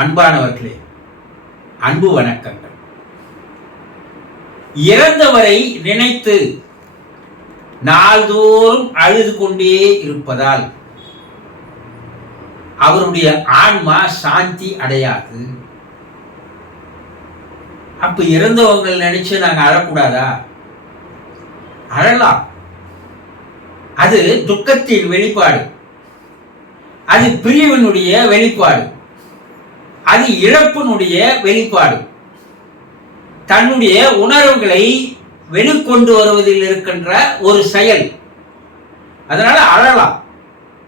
அன்பானவர்களே, அன்பு வணக்கங்கள். இறந்தவரை நினைத்து நாள்தோறும் அழுது கொண்டே இருப்பதால் அவருடைய ஆன்மா சாந்தி அடையாது. அப்ப இறந்தவங்களை நினைச்சு நாங்க அழக்கூடாதா? அழலாம். அது துக்கத்தின் வெளிப்பாடு, அது பிரிவினுடைய வெளிப்பாடு, அது இழப்பினுடைய வெளிப்பாடு. தன்னுடைய உணர்வுகளை வெளிக்கொண்டு வருவதில் இருக்கின்ற ஒரு செயல். அதனால அழலாம்,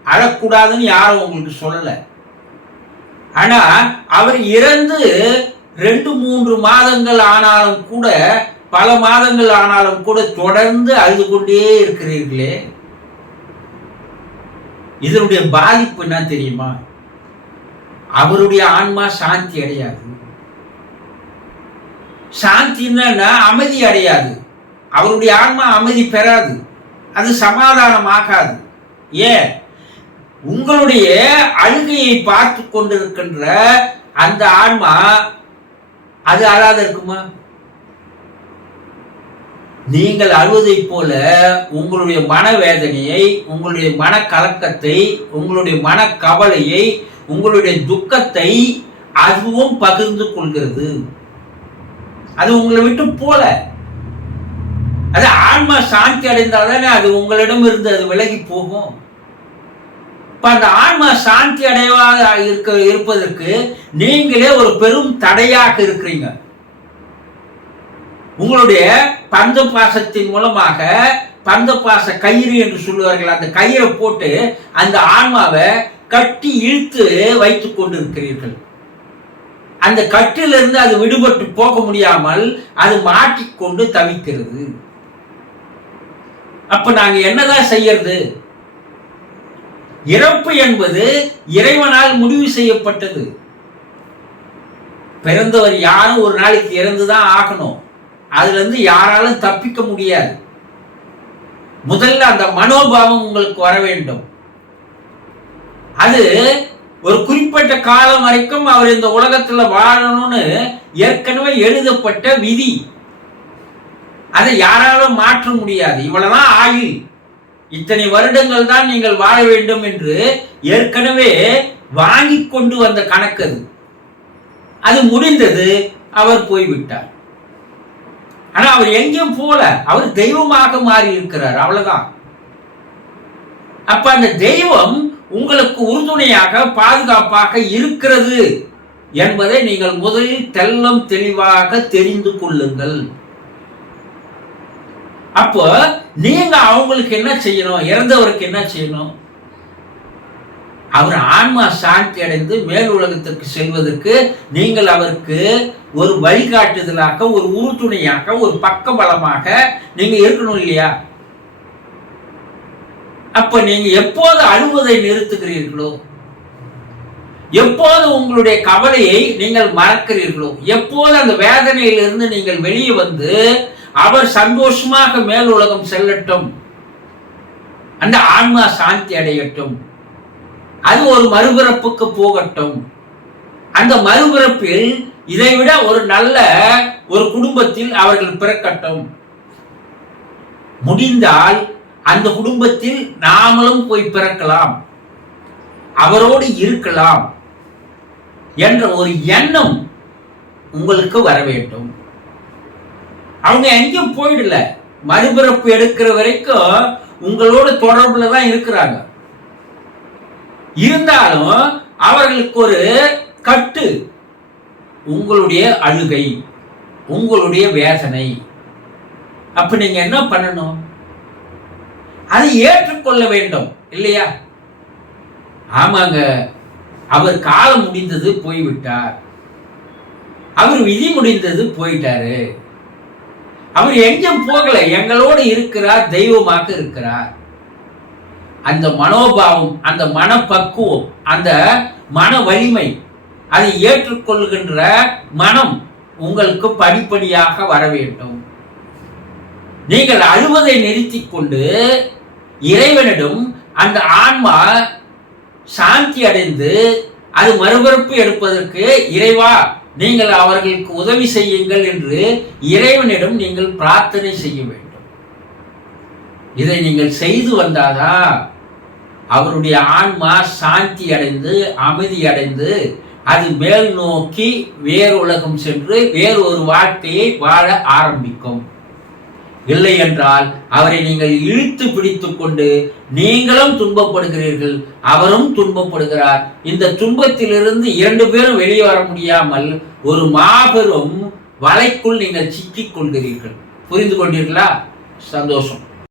அழக்கூடாதுன்னு யாரும் உங்களுக்கு சொல்லல. ஆனா அவர் இறந்து 2-3 மாதங்கள் ஆனாலும் கூட, பல மாதங்கள் ஆனாலும் கூட தொடர்ந்து அழுது கொண்டே இருக்கிறீர்களே, இதனுடைய பாதிப்பு என்ன தெரியுமா? அவருடைய ஆன்மா சாந்தி அடையாது. சாந்தி என்னன்னா அமைதி அடையாது. அவருடைய ஆன்மா அமைதி பெறாது, அது சமாதானமாகாது. ஏன்? உங்களுடைய அழுகையை பார்த்து கொண்டிருக்கின்ற அந்த ஆன்மா அது அழாத இருக்குமா? நீங்கள் அழுவதை போல உங்களுடைய மனவேதனையை, உங்களுடைய மன கலக்கத்தை, உங்களுடைய மன கவலையை, உங்களுடைய துக்கத்தை அதுவும் பகிர்ந்து கொள்கிறது. அது உங்களை விட்டு போல. அது ஆன்மா சாந்தி அடைந்தால்தானே அது உங்களிடம் இருந்து அது விலகி போகும். இப்ப அந்த ஆன்மா சாந்தி அடைவாத இருப்பதற்கு நீங்களே ஒரு பெரும் தடையாக இருக்கிறீங்க. உங்களுடைய பந்த பாசத்தின் மூலமாக, பந்த பாச கயிறு என்று சொல்லுவார்கள், அந்த கயிறை போட்டு அந்த ஆன்மாவை கட்டி இழுத்து வைத்துக் கொண்டிருக்கிறீர்கள். அந்த கட்டிலிருந்து அது விடுபட்டு போக முடியாமல் அது மாட்டிக்கொண்டு தவிக்கிறது. அப்ப நாங்க என்னதான் செய்யறது? இறப்பு என்பது இறைவனால் முடிவு செய்யப்பட்டது. பிறந்தவர் யாரும் ஒரு நாளைக்கு இறந்துதான் ஆகணும். அதுல இருந்து யாராலும் தப்பிக்க முடியாது. முதல்ல அந்த மனோபாவம் உங்களுக்கு வர வேண்டும். அது ஒரு குறிப்பிட்ட காலம் வரைக்கும் அவர் இந்த உலகத்துல வாழணும்னு ஏற்கனவே எழுதப்பட்ட விதி. அதை யாராலும் மாற்ற முடியாது. இவ்வளவுதான் ஆயுள், இத்தனை வருடங்கள் தான் நீங்கள் வாழ வேண்டும் என்று ஏற்கனவே வாங்கி கொண்டு வந்த கணக்கு அது. அது முடிந்தது, அவர் போய்விட்டார். ஆனா அவர் எங்கேயும் போல, அவர் தெய்வமாக மாறி இருக்கிறார், அவ்வளவுதான். அப்ப அந்த தெய்வம் உங்களுக்கு உறுதுணையாக, பாதுகாப்பாக இருக்கிறது என்பதை நீங்கள் முதலில் தெல்லம் தெளிவாக தெரிந்து கொள்ளுங்கள். அப்போ நீங்க அவங்களுக்கு என்ன செய்யணும்? இறந்தவருக்கு என்ன செய்யணும்? அவர் ஆன்மா சாந்தி அடைந்து மேல் உலகத்திற்கு செல்வதற்கு நீங்கள் அவருக்கு ஒரு வழிகாட்டுதலாக, ஒரு உறுதுணையாக, ஒரு பக்கபலமாக நீங்க இருக்கணும் இல்லையா? அப்ப நீங்க எப்போது அழுவதை நிறுத்துகிறீர்களோ, எப்போது உங்களுடைய கவலையை நீங்கள் மறக்கிறீர்களோ, எப்போது அந்த வேதனையிலிருந்து நீங்கள் வெளியே வந்து அவர் சந்தோஷமாக மேல் உலகம் செல்லட்டும், அந்த ஆன்மா சாந்தி அடையட்டும், அது ஒரு மறுபிறப்புக்கு போகட்டும், அந்த மறுபிறப்பில் இதைவிட ஒரு நல்ல ஒரு குடும்பத்தில் அவர்கள் பிறக்கட்டும், முடிந்தால் அந்த குடும்பத்தில் நாமளும் போய் பிறக்கலாம், அவரோடு இருக்கலாம் என்ற ஒரு எண்ணம் உங்களுக்கு வர வேண்டும். அவங்க எங்கேயும் போயிடல, மறுபிறப்பு எடுக்கிற வரைக்கும் உங்களோட தொடர்புல தான் இருக்கிறாங்க. இருந்தாலும் அவர்களுக்கு ஒரு கட்டு, உங்களுடைய அழுகை, உங்களுடைய வேதனை. அப்ப நீங்க என்ன பண்ணணும்? அதை ஏற்றுக்கொள்ள வேண்டும் இல்லையா? ஆமாங்க, அவர் காலம் முடிந்தது, போய்விட்டார், அவர் விதி முடிந்தது, போயிட்டாரு, அவர் எங்கேயும் போகல, எங்களோடு இருக்கிறார், தெய்வமாக இருக்கிறார். அந்த மனோபாவம், அந்த மனப்பக்குவம், அந்த மன வலிமை, அதை ஏற்றுக்கொள்கின்ற மனம் உங்களுக்கு படிப்படியாக வர வேண்டும். நீங்கள் அழுவதை நிறுத்திக் கொண்டு இறைவனிடம் அந்த ஆன்மா சாந்தி அடைந்து அது மறுபிறப்பு எடுப்பதற்கு இறைவா நீங்கள் அவர்களுக்கு உதவி செய்யுங்கள் என்று இறைவனிடம் நீங்கள் பிரார்த்தனை செய்ய வேண்டும். இதை நீங்கள் செய்து வந்தாதான் அவருடைய ஆன்மா சாந்தி அடைந்து அமைதி அடைந்து அது மேல் நோக்கி வேறு உலகம் சென்று வேறு ஒரு வாழ்க்கையை வாழ ஆரம்பிக்கும். இல்லை என்றால் அவரை நீங்கள் இழுத்து பிடித்துக் கொண்டு நீங்களும் துன்பப்படுகிறீர்கள், அவரும் துன்பப்படுகிறார். இந்த துன்பத்திலிருந்து 2 பேரும் வெளியே வர முடியாமல் ஒரு மாபெரும் வலைக்குள் நீங்கள் சிக்கிக் கொள்கிறீர்கள். புரிந்து கொண்டீர்களா? சந்தோஷம்.